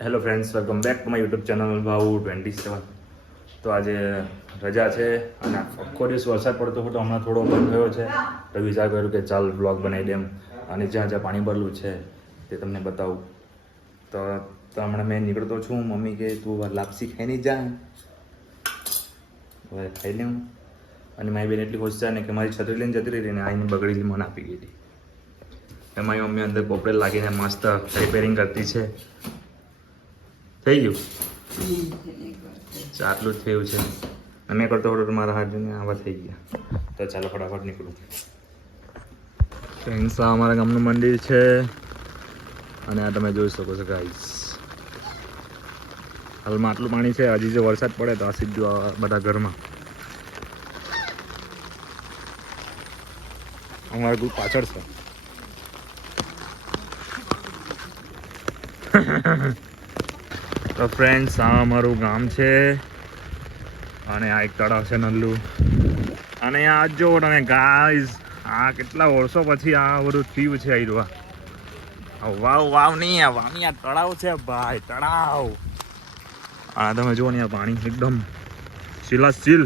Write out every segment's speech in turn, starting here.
Hello friends, welcome back to my YouTube channel ભાઉ27. તો આજે રજા છે અને આખો દિવસ વરસાદ પડતો હતો. હમણાં થોડો બંધ થયો છે તો વિચાર કર્યું કે ચાલ બ્લોગ બનાવી દેમ અને જ્યાં જ્યાં પાણી ભરેલું છે તે તમને બતાવું. તો હમણાં મેં નીકળતો છું. મમ્મી કે તું લાપસી ખાઈ નહીં જા, હવે ખાઈ લઉં. અને મારી બેન એટલી હોશિયાર ને કે મારી છત્રી લઈને જતી રહી ને આઈને બગડેલી મને આપી ગઈ હતી. એમાં મમ્મી અંદર પોપડેલ લાગીને મસ્ત રિપેરિંગ કરતી છે. થઈ ગયું આટલું જ થયું છે. અમે કરતો હતો મારા હાથ જોઈને આવા થઈ ગયા. તો ચાલો ફટાફટ નીકળું. ફ્રેન્ડ્સ, આ અમારા ગામનું મંદિર છે અને આ તમે જોઈ શકો છો ગાઈસ. હાલમાં આટલું પાણી છે. હજી જો વરસાદ પડે તો આ સીધું બધા ઘરમાં. અમારું ગ્રુપ પાછળ છે. તો ફ્રેન્ડ્સ, આ અમારું ગામ છે અને આ એક તળાવ છે નલ્લું. અને આ જો તમે ગાઈઝ, આ કેટલા વર્ષો પછી આ બધું થયું છે. વાવ નહીં, આ વામી, આ તળાવ છે ભાઈ, તળાવ. આ તમે જુઓ ને, આ પાણી એકદમ શીલાશીલ.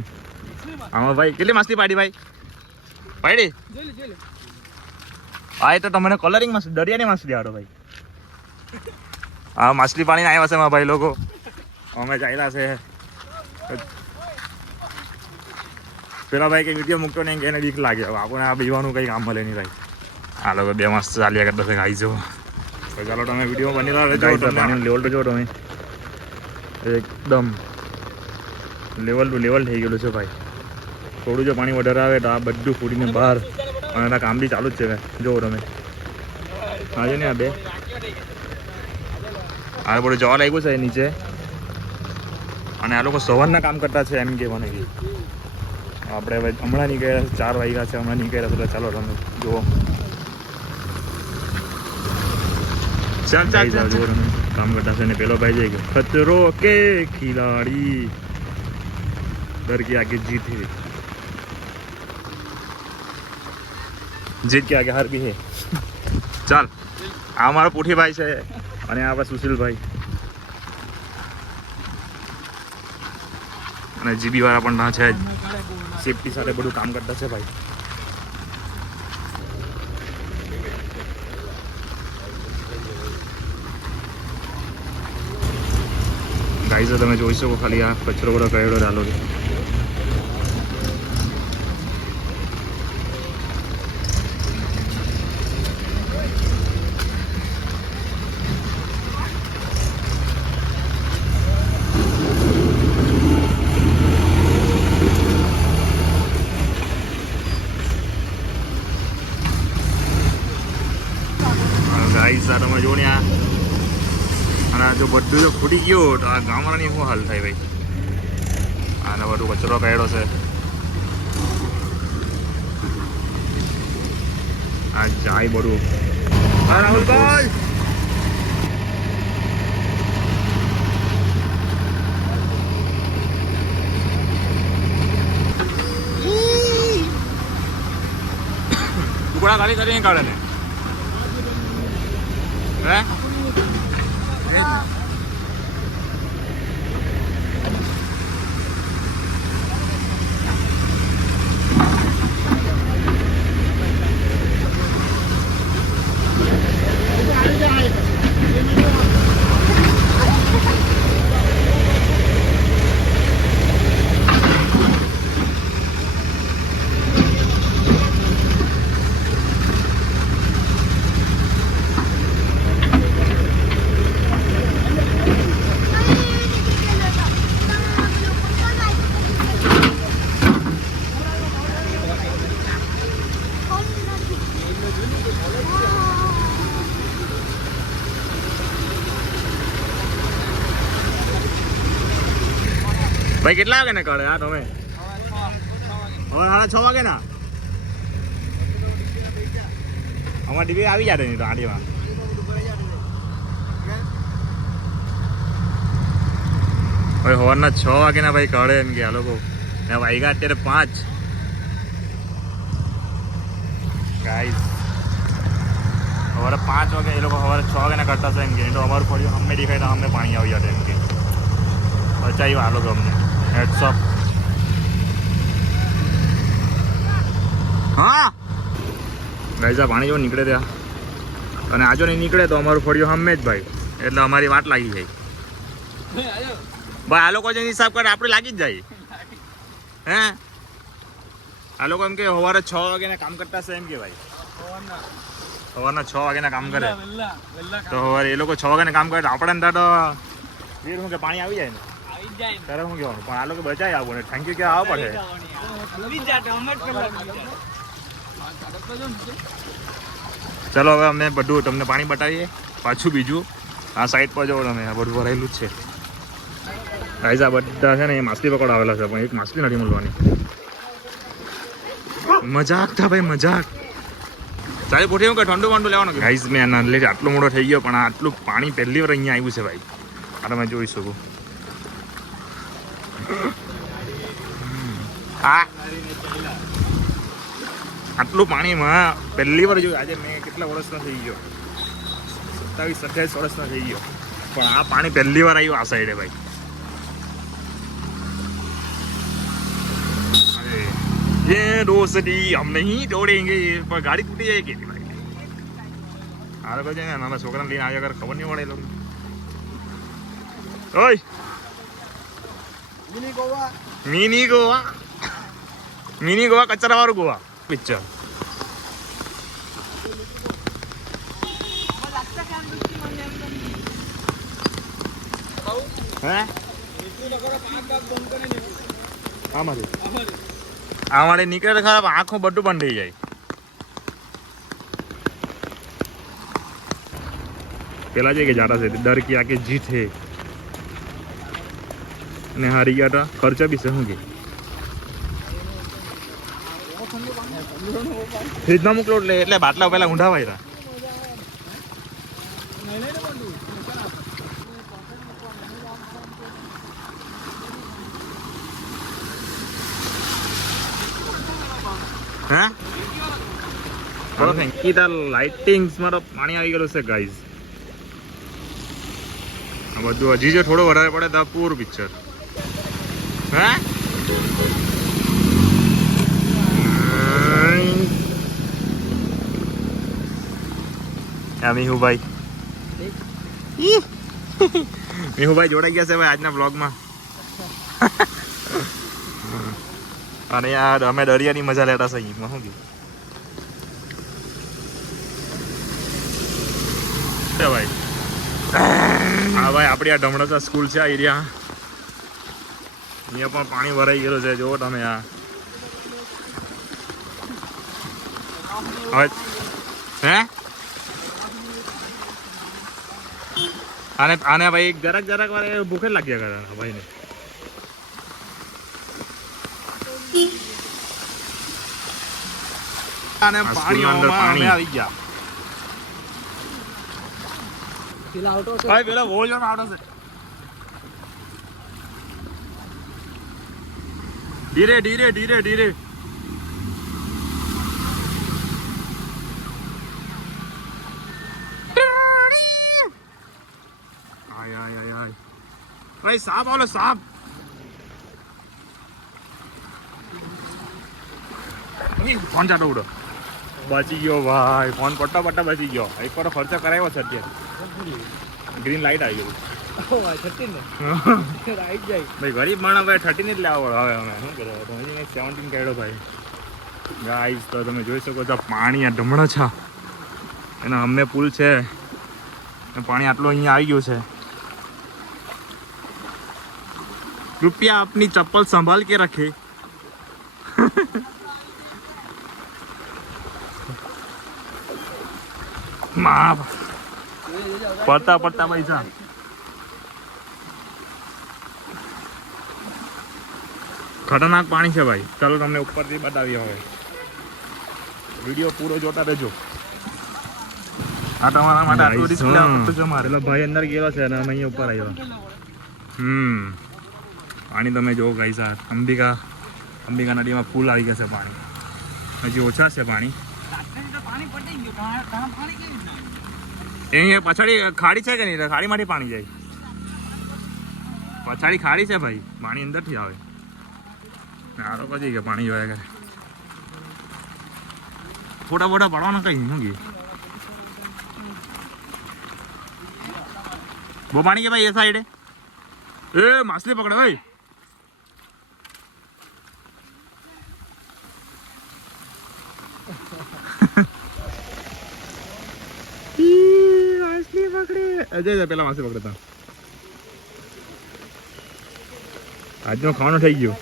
આમાં ભાઈ કેટલી માછલી પાડી ભાઈ? પાડી હા, એ તો તમને કલરિંગ માછલી, દરિયાની માછલી આડો ભાઈ. હા, માછલી પાણી આવ્યા છે એમાં ભાઈ લોકો. અમે ચાલ્યા છે. પેલા ભાઈ કઈ વિડીયો મૂકતો નહીં, એને બીક લાગે. આપણે આ બીવાનું કંઈ કામ મળે નહીં ભાઈ. આ લોકો 2 માસ ચાલ્યા કરતા છે ખાઈ જો. તો ચાલો તમે વિડીયો બનેલા રહેજો. પાણીનું લેવલ તો જો તમે, એકદમ લેવલ ટુ લેવલ થઈ ગયેલું છે ભાઈ. થોડું જો પાણી વધારે આવે તો આ બધું ફૂટીને બહાર. અને એના કામ બી ચાલુ જ છે જુઓ તમે. આજે ને આ બે આ બધું જવા લાગ્યું છે નીચે. અને આ લોકો સવારના કામ કરતા છે એમ કહેવાને કે આપણે હવે હમણાં નીકળ્યા 4 વાગ્યા છે. હમણાં નીકળ્યા છે. ચાલો તમે જુઓ. કામ કરતા છે. ને પેલો ભાઈ જાય ગયો ખતરો કે ખિલાડી, ડર કે આગે જીત હે, જીત કે આગે હાર ભી હે. ચાલ, આ અમારો પુઠીભાઈ છે અને આ સુશીલભાઈ અને જીબી વાળા પણ ના છે. સેફટી સાથે બધું કામ કરતા છે ભાઈ. ગાઈઝ, તમે જોઈ શકો ખાલી આ કચરો બધો કરેલો ચાલો છે. ગાઈઝ, આ તમે જો ને, આ અને આ જો બધું જો ફૂટી ગયો તો આ ગામડાની શું હાલ થાય ભાઈ. આને બધું કચરો કાઢ્યો છે. આ જાય બધું. હા રાહુલભાઈ, ટુકડા ખાલી કરીને કાઢે ને હે. ભાઈ કેટલા વાગે ને કાઢે? હા તમે હવે 6:30 વાગે ના અમારા ડીબી આવી જાય નહીં તો આડીમાં. હવે સવારના 6 વાગે ના ભાઈ કાઢે એમ કે આ લોકો. વાગ્યા અત્યારે 5. ગાઈસ સવારે 5 વાગે એ લોકો સવારે 6 વાગ્યાના કરતા છે એમ કે તો અમારું ફળિયું અમને દેખાય તો અમને પાણી આવી જાય એમ કે બચાવ્યું આ લોકો અમને હેડસઅપ. હા ગાઈઝ આ પાણી જો નીકળે ત્યાં અને આજો નહીં નીકળે તો અમારું ફળિયું સામે જ ભાઈ એટલે અમારી વાટ લાગી જાય ભાઈ. આ લોકો જે હિસાબ કરે આપણે લાગી જ જાય હે. આ લોકો એમ કે સવારે 6 વાગ્યાના કામ કરતા છે એમ કે ભાઈ સવારના 6 વાગ્યાના કામ કરે તો સવારે એ લોકો 6 વાગ્યાના કામ કરે આપણે અંદર તો વીર શું કે પાણી આવી જાય ને ત્યારે શું કહેવાનું પણ આ લોકો બચાવી આવો ને થેન્ક યુ કે આવવા પડે. ચલો હવે અમે બધું તમને પાણી બતાવીએ પાછું બીજું આ સાઈડ પર જવો તમે આ બધું ભરાયેલું જ છે ગાઈઝ. આ બધા છે ને એ માછલી પકડ આવેલા છે પણ એક માછલી નથી મળવાની. મજાક था भाई મજાક. ચાલે પોઠે હું કે ઠંડુ વાંડુ લેવાનું ગાઈઝ. મેં આના લીધે આટલો મોડો થઈ ગયો પણ આટલું પાણી પહેલી વાર અહીંયા આવ્યું છે ભાઈ. આ તમે જોઈ શકો. હા આટલું પાણીમાં પહેલી વાર જોયું. આજે મેં કેટલા વર્ષનો થઈ ગયો 27-28 વર્ષનો થઈ ગયો પણ આ પાણી પહેલી વાર આવ્યું આ સાઈડે ભાઈ. ये दोस्ती हम नहीं दौड़ेंगे पर गाड़ी टूटी जाए कि भाई. આ લોકો છે ને નાના છોકરાને લઈને આવ્યા કર ખબર નહીં પડે એ લોકો. ઓય મિની ગોવા કચરા વાળું ગોવા પિક્ચર. હે આમાંથી નીકળે ખરાબ આંખો બધું બંધ થઈ જાય. પેલા જે કે જાતા છે ડર કે આકે જીત હે ને હારી ગયા હતા ખર્ચા બી છે શું કે ફ્રીજમાં મોકલો એટલે બાટલા પેલા ઊંઢાવાય હતા. હા બરો થેન્કી તા લાઇટિંગ્સ મારો પાણી આવી ગયેલું છે ગાઈઝ. આ બધું હજી જો થોડો વધારે પડે તો પૂર પિક્ચર. હા મીહુભાઈ જોડાઈ ગયા છે ભાઈ આજના બ્લોગમાં. અને યાર અમે દરિયાની મજા લેતા છે શું કીધું ભાઈ. હા ભાઈ આપણી આ ધમણસા સ્કૂલ છે આ એરિયા અહીંયા પણ પાણી ભરાઈ ગયેલું છે જુઓ તમે. આ હવે હે આને ભાઈ જરાક વાર ભૂખે લાગ્યા કરે ભાઈને. પાણી આવી ગયા ભાઈ. પેલા બહુ જણ આવતો છે. ધીરે ધીરે ધીરે ધીરે ભાઈ સાપ આવલો સાપ. ફોન ચાટો ઉડો બચી ગયો ભાઈ. ફોન પટ્ટા બચી ગયો. એક વાર ખર્ચો કરાવ્યો છે અત્યારે. ગ્રીન લાઈટ આવી ગયું ભાઈ. ગરીબ માણસ ભાઈ 13 જ લેવા હવે અમે શું કરો 17 કાઢ્યો ભાઈ. ગાઈસ તો તમે જોઈ શકો છો પાણી આ ઢમણો છે એના અમે પુલ છે પાણી આટલું અહીંયા આવી ગયું છે. કૃપયા આપની ચપ્પલ સંભાળ કે રખે. પડતા પૈસા ખતરનાક પાણી છે ભાઈ. ચાલો તમને ઉપરથી બતાવીએ હવે. વિડીયો પૂરો જોતા રહેજો. આ તમારા માટે આટલું રિસ્ક લેવા પડતું છે મારે. એટલે ભાઈ અંદર ગયેલો છે અને અમે અહીંયા ઉપર આવ્યો. પાણી તમે જોવો ગાઈસ. આ અંબિકા નદીમાં ફૂલ આવી ગયા છે પાણી. હજી ઓછા છે પાણી. અહીંયા પછાડી ખાડી છે કે નહીં? ખાડીમાંથી પાણી જાય. પછાડી ખાડી છે ભાઈ, પાણી અંદરથી આવે. આ લોકો જઈ ગયા પાણી જોયા કરે. ફોટા ફોટા પાડવાના કઈ શું ગયું? બહુ પાણી કે ભાઈ એ સાઈડે. એ માછલી પકડે ભાઈ. માછલી પકડે. અજય પેલા માછલી પકડતા. આજનો ખાવાનો થઈ ગયો.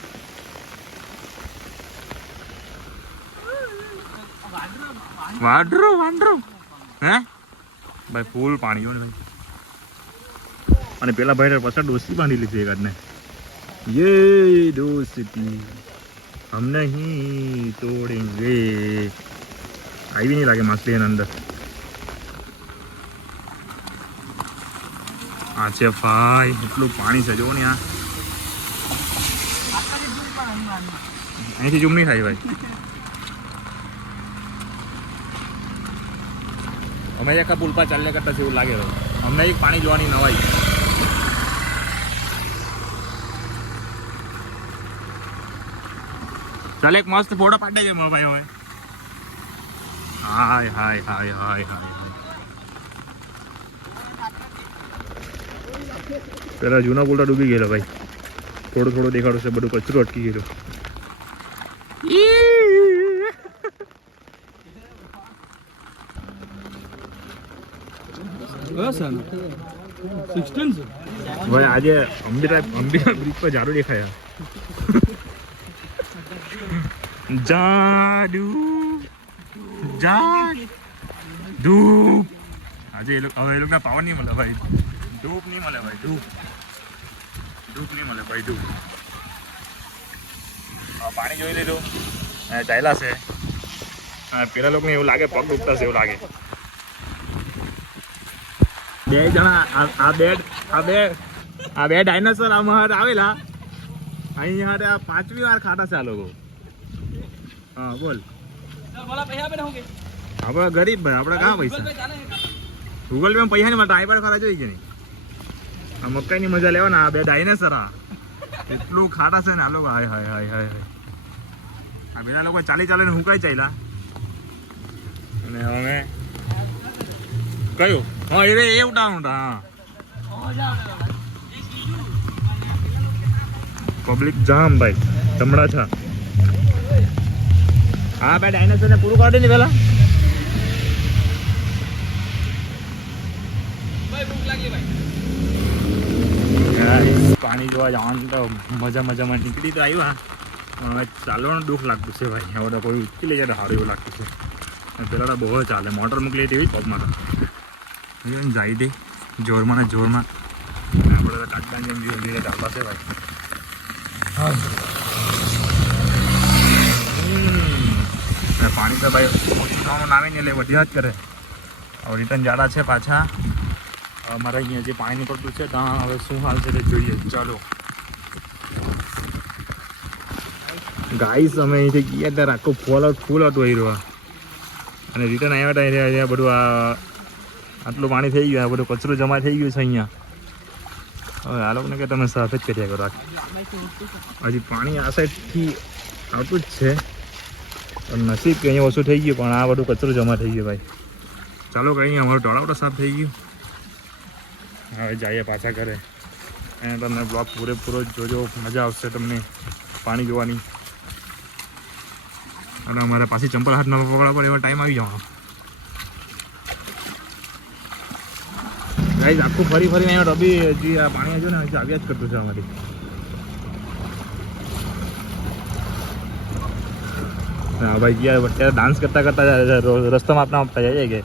વાંદરો વાંદરો હે ભાઈ ફૂલ પાણી જો ને ભાઈ. અને પેલા ભાઈ પાછળ ડોસી બાંધી લીધી એક આદને. યે દોસ્તી હમ નહીં તોડેંગે. આવી નહીં લાગે માછલી એના અંદર. આ છે ભાઈ એટલું પાણી છે જો ને. આ અહીંથી ઝૂમ નહીં થાય ભાઈ. અમે એક પુલ પર ચાલ્યા કરતા છે એવું લાગે. અમને એક પાણી જોવાની નવાઈ. ચાલ એક મસ્ત ફોટો પાડી દે ભાઈ હવે. હાય હાય હાય હાય હાય. પેલા જૂના પુલ ડૂબી ગયેલો ભાઈ. થોડો થોડો દેખાડો છે, બધું કચરો અટકી ગયેલો. ભાઈ આજે અંબિકા બ્રિજ પર જાડુ દેખાયા. જાડુ જાડુ. આજે હવે એ લોકોના પાવર નહીં મળે ભાઈ. ધૂપ નહીં મળે ભાઈ. ધૂપ નહીં મળે ભાઈ. ધૂપ પાણી જોઈ લીધું. ચાલ્યા છે. પેલા લોકોને એવું લાગે પગ ડૂબતા છે એવું લાગે. બે જણા આ બે ડાયનોસર આમાં આવેલા. અહીંયા આ 5મી વાર ખાતા છે આ લોકો. હા બોલ. આપણે ગરીબ ભાઈ, આપણે ક્યાં પૈસા? ગૂગલ પે પૈસા નહીં મળતા. આઈપેડ ખરા જોઈ કે નહીં? આ મકાઈની મજા લેવાના. આ બે ડાયનોસર એટલું ખાટા છે ને આ લોકો. હાય હાય હાય હાય. આ બધા લોકો ચાલીને હુંકાઈ ચાલ્યા. અને હવે કયું? હા એ ઉઠાણ. હા પબ્લિક જામ ભાઈ. તમડા છે. હા બે ડાયનોસર ને પૂરું કાઢી ને પેલા. પાણી જોવા જવાનું તો મજામાં નીકળી તો આવ્યા. ચાલવાનું દુઃખ લાગતું છે ભાઈ. હવે તો કોઈ ઉચકી લઈ જાય તો સારું એવું લાગતું છે. પેલા તો બહુ ચાલે. મોટર મોકલી તેવી પગમાં જાય દે જોરમાં ને જોરમાં. આપણે તો કાચના જેમ ધીરે ધીરે ચાલતા છે ભાઈ. પાણી તો ભાઈ ઓછું થવાનું નામે નહીં લે, વધ્યા જ કરે. હવે રિટર્ન જાડા છે પાછા. અમારે અહીંયા જે પાણી નીકળતું છે ત્યાં હવે શું હાલ છે તે જોઈએ. ચાલો ગાઈસ, અમે અહીંથી ગયા ત્યારે આખું ફૂલ હતું અહીં રહ્યો. અને રિટર્ન આવ્યા હતા અહીંયા બધું આટલું પાણી થઈ ગયું. આ બધું કચરો જમા થઈ ગયું છે અહીંયા. હવે આ લોકોને કે તમે સાફ જ કર્યા કરો. હજી પાણી આ સાઈડથી આવતું જ છે. નસીબ કે અહીંયા ઓછું થઈ ગયું, પણ આ બધું કચરો જમા થઈ ગયો ભાઈ. ચાલો કે અહીંયા અમારું તળાવ તો સાફ થઈ ગયું. હવે જઈએ પાછા ઘરે. અને તમને બ્લોગ પૂરેપૂરો જોજો. મજા આવશે તમને પાણી જોવાની. અને અમારે પાછી ચંપલ હાથ ના પકડવા પડે એવો ટાઈમ આવી જવાનો. ગાઈસ આખું ફરીને આવ્યો તો બી હજી આ પાણી હજુ ને હજી આવ્યા જ કરતું છે અમારી. હા ભાઈ ગયા અત્યારે ડાન્સ કરતા રસ્તામાં આપતા જાય કે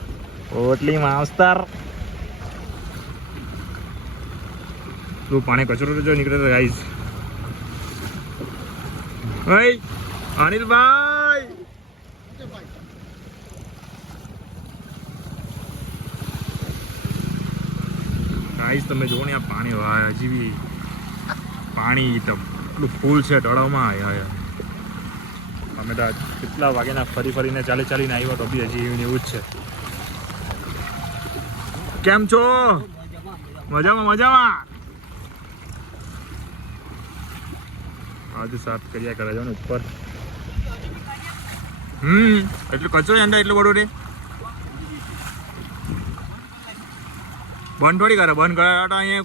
ઓટલી માસ્તર. તું પાણી કચરો જો નીકળે તો ગાઈસ. ભાઈ અનિલભાઈ ગાઈસ તમે જુઓ ને આ પાણી હજી બી પાણી એટલું ફૂલ છે તળાવમાં. અમે તો કેટલા વાગ્યાના ફરીને ચાલીને આવ્યા તો બી હજી એવું જ છે. કેમ છો? મજામાં મજામાં. આજુ સાફ કર્યા કરે છે ને ઉપર. એટલું કચરો અંદર એટલું બધું રે બંધ થોડી કરે, બંધ કરે તો અહીંયા